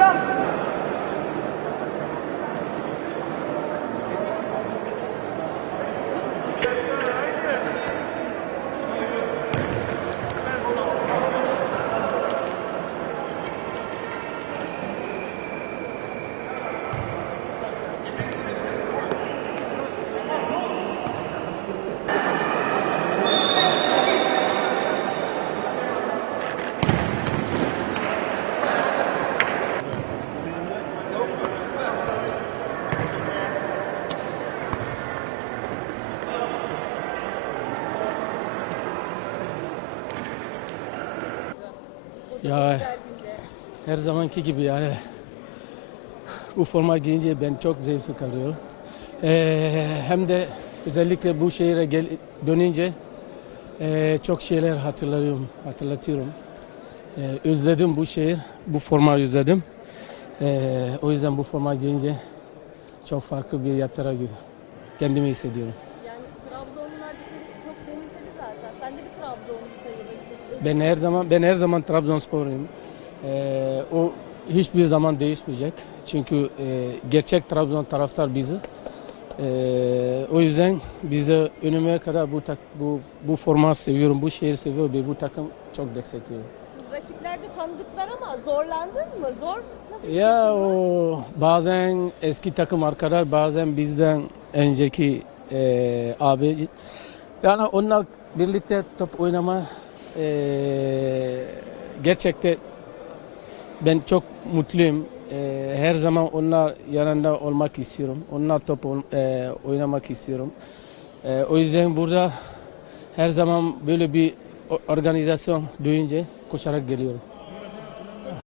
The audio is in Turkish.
Jump! Ya her zamanki gibi yani bu forma giyince ben çok zevk alıyorum. Ee, hem de özellikle bu şehire gel, dönünce e, çok şeyler hatırlıyorum, hatırlatıyorum. Ee, özledim bu şehir, bu forma özledim. Ee, o yüzden bu forma giyince çok farklı bir yatara gibi kendimi hissediyorum. Sen de bir Trabzonlu sayılırsın. Ben her zaman ben her zaman Trabzonsporluyum. Ee, o hiçbir zaman değişmeyecek. Çünkü e, gerçek Trabzon taraftar bizi. Ee, o yüzden bize önüme kadar bu tak, bu bu format seviyorum, bu şehir seviyorum ve bu takım çok destekliyorum. Rakiplerde tanıdıklar ama zorlandın mı? Zor nasıl? Ya o bazen eski takım arkadaş, bazen bizden önceki e, abi. Yani onlar birlikte top oynama e, gerçekten ben çok mutluyum. E, her zaman onlar yanında olmak istiyorum. Onlar top e, oynamak istiyorum. E, o yüzden burada her zaman böyle bir organizasyon duyunca koşarak geliyorum.